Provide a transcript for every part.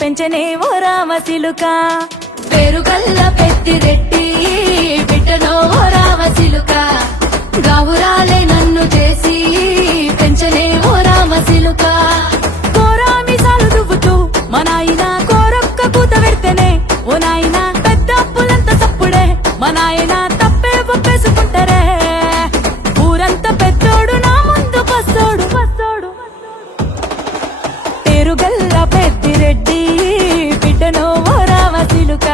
పెంచనే ఓ రామసిలుక. పేరుగల్ల పెద్దిరెడ్డి బిడ్డనో ఓ రామసిలుక. గావురాలే నన్ను చేసి పెంచనే ఓ రామసిలుక. కోరామిసాలు దువ్వుతూ మా నాయన కోరొక్క కూత పెడితేనే ఓ నాయన పెద్ద అప్పులంత తప్పుడే మా నాయన తప్పే ఒప్పేసుకుంటారే. ఊరంతా పెద్దోడు నా ముందు పస్తోడు పస్తోడు. పేరుగల్ల పెద్దిరెడ్డి బిడ్డనో ఓ రామసిలుక.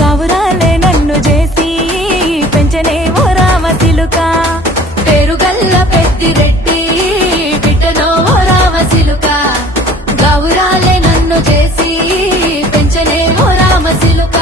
గావురాలే నన్ను చేసి పెంచనే ఓ రామసిలుక. పేరుగల్ల పెద్దిరెడ్డి బిడ్డనో ఓ రామసిలుక. గావురాలే నన్ను చేసి పెంచనే ఓ రామసిలుక.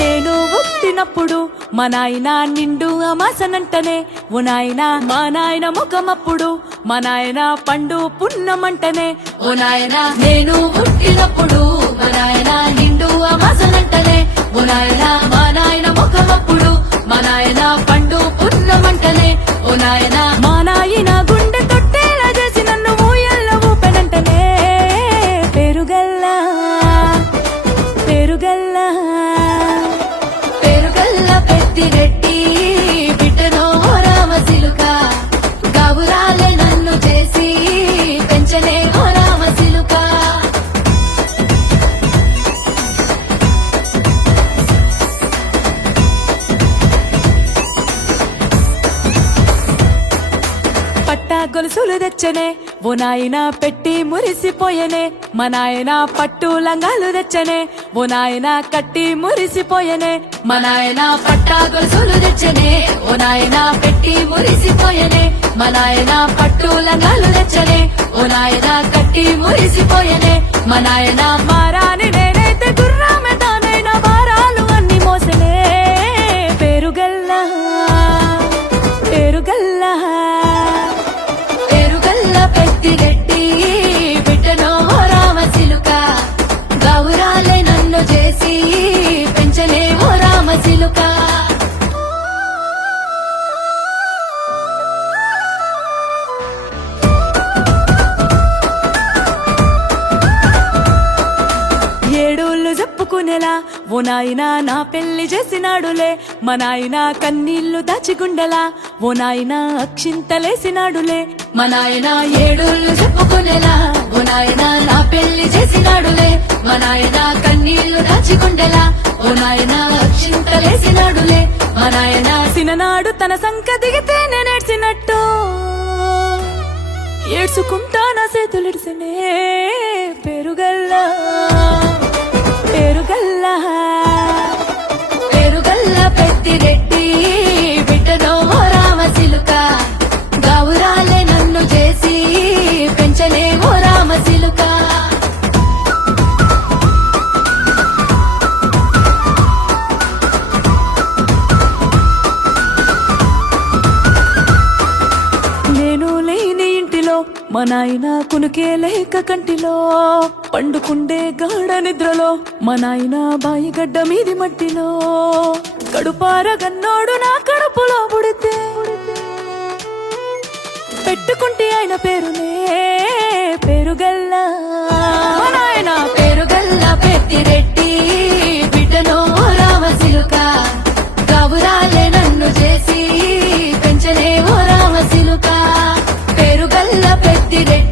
నేను పుట్టినప్పుడు మా నాయన నిండు అమాసనంటనే ఓ నాయన మా నాయన ముఖమప్పుడు మా నాయన పండు పున్నమంటనే ఓ నాయనా నేను పుట్టినప్పుడు మా నాయన నిండు అమాసనంటనే. ఓ నాయనా మా నాయన ముఖమప్పుడు మా నాయన పండు పున్నమంటనే. ఓ నాయనా మా నాయన గుండె తొట్టేలా చేసి నన్ను ఊయల్ల ఊపెనంటనే. పేరుగల్లా పేరుగల్లా పేరుగల్ల పెద్దిరెడ్డి బిడ్డనో ఓ రామసిలుక. గావురాలే నన్ను చేసి పెంచనే ఓ రామసిలుక. పట్టా గొలుసులు తెచ్చనే ఓ నాయన పెట్టి మురిసిపోయనే. మా నాయన పట్టు లంగాలు తెచ్చనే ఓ నాయన కట్టి మురిసిపోయనే. మా నాయన పట్టా గొలుసులు తెచ్చనే ఓ నాయన పెట్టి మురిసిపోయనే. మా నాయన పట్టు లంగాలు తెచ్చనే ఓ నాయన కట్టి మురిసిపోయనే. మా నాయన మారాని నేనైతే గుర్రామె తానైన భారాలు అన్ని మోసనే. పేరుగల్లా పేరుగల్లా పేరుగల్ల పెద్దిరెడ్డి బిడ్డనో ఓ రామసిలుక. గౌరాలే నన్ను చేసి పెంచలే ఓ రామసిలుక. ఏడోళ్ళు చెప్పుకునేలా ఓ నాయన నా పెళ్లి చేసినాడులే. మా నాయన కన్నీళ్లు దాచిగుండెలా ఓ నాయన అక్షింతలేసినాడులే. మా నాయన ఏడుళ్ళు చెప్పుకునేలా ఓ నాయన నా పెళ్లి చేసినాడులే. మా నాయన కన్నీళ్లు దాచికుండెలా ఓ నాయన అక్షింతలేసినాడులే. మా నాయన సిననాడు తన సంక దిగితే నేనేడ్చినట్టు ఏడ్చుకుంటా నా చేతులిడిసినే. పేరుగల్లా పేరుగల్లా పేరుగల్ల పెద్దిరెడ్డి బిడ్డనో ఓ రామసిలుక. గౌరాలే నన్ను చేసి పెంచలే ఓ రామసిలుక. నేను లేని ఇంటిలో మా నాయన కునుకే లేక కంటిలో పండుకుండే గాఢ నిద్రలో మా నాయన బాయిగడ్డ మీది మట్టిలో కడుపార గన్నోడు నా కడుపులో పుడితే పెట్టుకుంటే ఆయన పేరునే. పేరుగల్లా మా నాయన పేరుగల్ల పెద్దిరెడ్డి బిడ్డనో ఓ రామసిలుక. గౌరాలే నన్ను చేసి పెంచలే ఓ రామసిలుక. పేరుగల్ల పెద్దిరెడ్డి